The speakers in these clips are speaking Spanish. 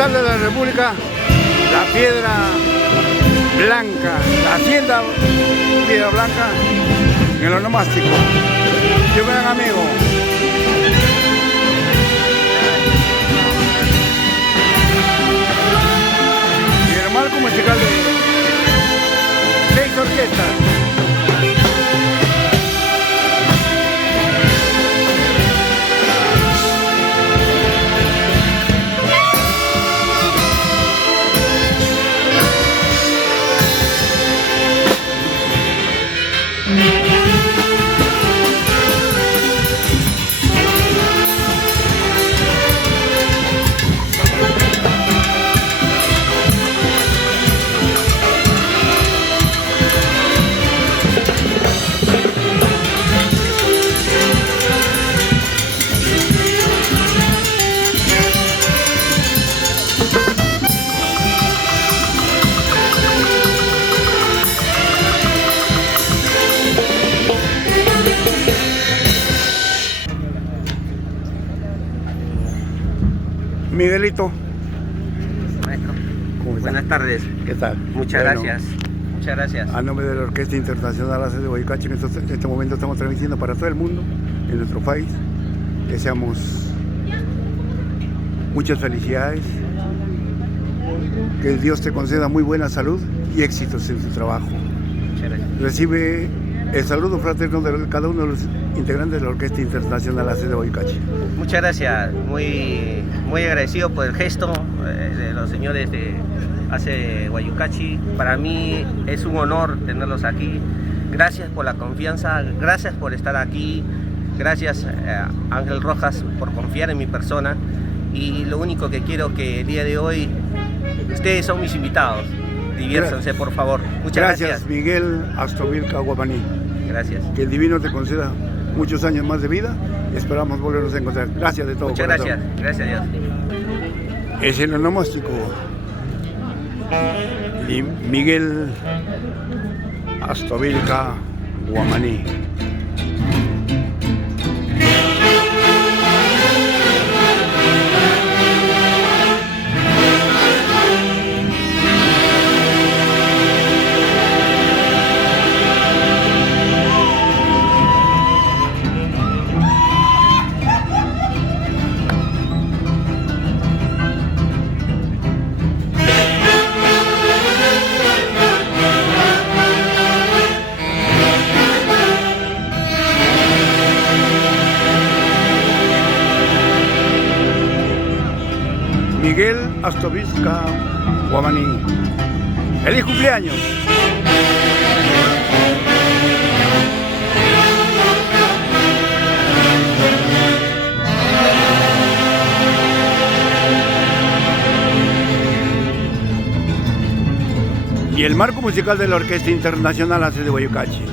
capital de la República, la Piedra Blanca, la hacienda Piedra Blanca, en el onomástico. Yo me amigo. Y el marco musical de 6 orquestas. Miguelito. Maestro, buenas tardes. ¿Qué tal? Muchas gracias. Muchas gracias. A nombre de la Orquesta Internacional ACE de Guayucachi, en este momento estamos transmitiendo para todo el mundo, en nuestro país. Deseamos muchas felicidades, que Dios te conceda muy buena salud y éxitos en tu trabajo. Muchas gracias. Recibe el saludo fraterno de cada uno de los integrantes de la Orquesta Internacional ACE de Guayucachi. Muchas gracias, muy agradecido por el gesto de los señores de ACE Guayucachi. Para mí es un honor tenerlos aquí. Gracias por la confianza, gracias por estar aquí, gracias Ángel Rojas por confiar en mi persona. Y lo único que quiero que el día de hoy, ustedes son mis invitados, diviértanse por favor. Muchas gracias. Miguel Astrovilca Guamaní. Gracias. Que el Divino te conceda muchos años más de vida. Esperamos volvernos a encontrar. Gracias de todo. Muchas gracias. Gracias a Dios. Es el onomástico Miguel Astrovilca Guamaní. Miguel Astrovilca Guamaní. ¡Feliz cumpleaños! Y el marco musical de la Orquesta Internacional ACE de Guayucachi.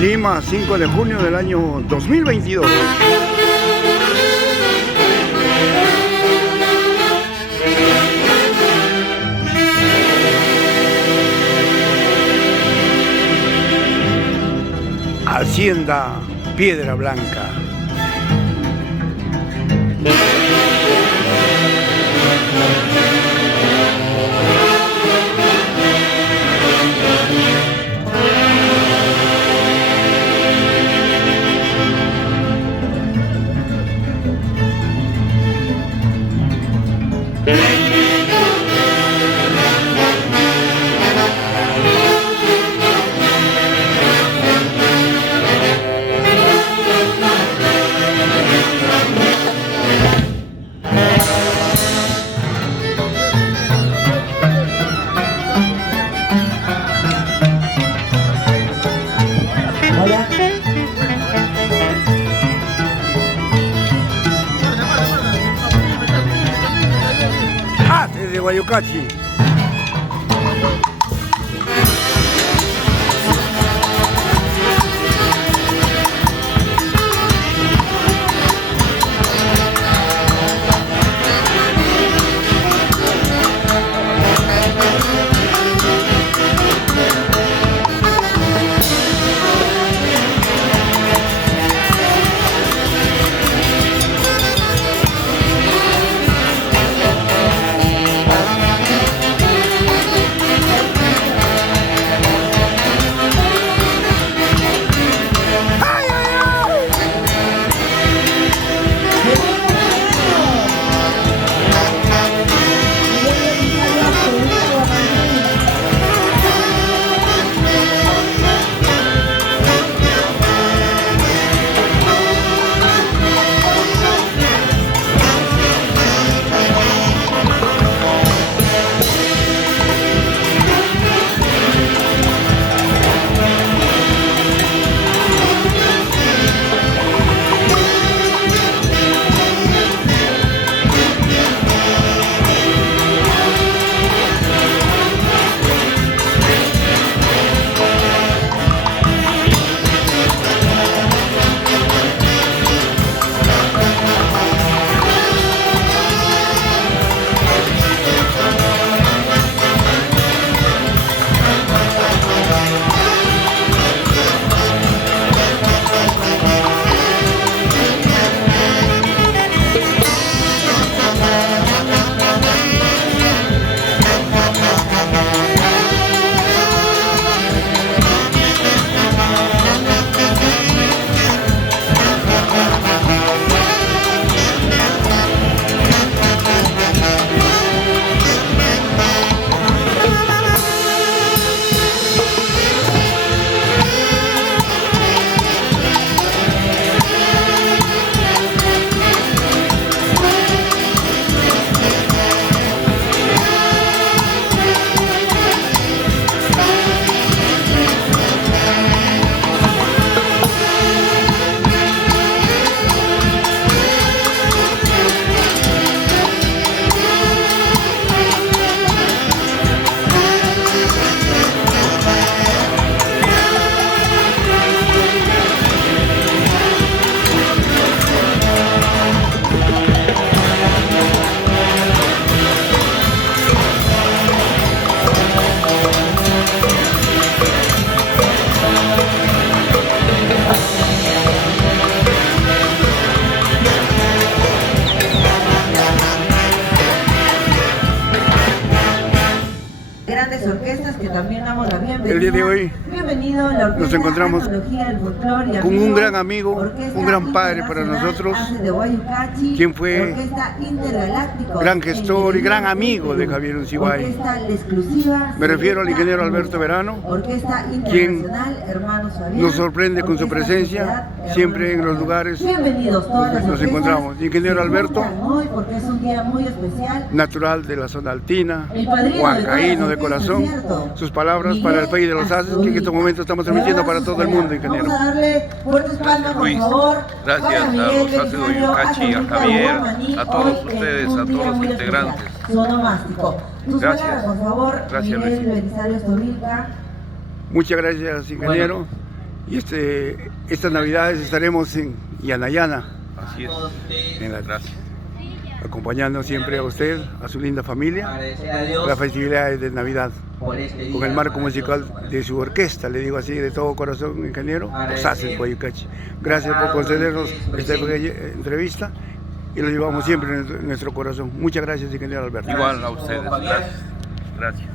Lima, 5 de junio del año 2022. Hacienda Piedra Blanca. Guayucachi. Grandes orquestas que también damos la bienvenida. El día de hoy bienvenido a la nos encontramos con un gran amigo, un gran padre para nosotros, quien fue gran gestor y gran amigo de Javier Uncibay. Me refiero al ingeniero Alberto Verano, quien nos sorprende con su presencia siempre en los lugares donde nos encontramos. Ingeniero Alberto, natural de la zona altina, huancaíno de corazón, sus palabras para el país de los haces, que en estos momentos estamos transmitiendo para todo el mundo, ingeniero. Gracias, Luis. Gracias a los haces de Guayucachi, a Javier, a todos ustedes, a todos los integrantes. Gracias. Gracias, Luis. Muchas gracias, ingeniero. Y estas navidades estaremos en Yanayana. Así es. Gracias. Acompañando siempre a usted, a su linda familia, a las festividades de Navidad, con el marco musical de su orquesta, le digo así, de todo corazón, ingeniero, los haces Guayucachi. Gracias por concedernos esta entrevista y lo llevamos siempre en nuestro corazón. Muchas gracias, ingeniero Alberto. Igual a ustedes. Gracias. Gracias.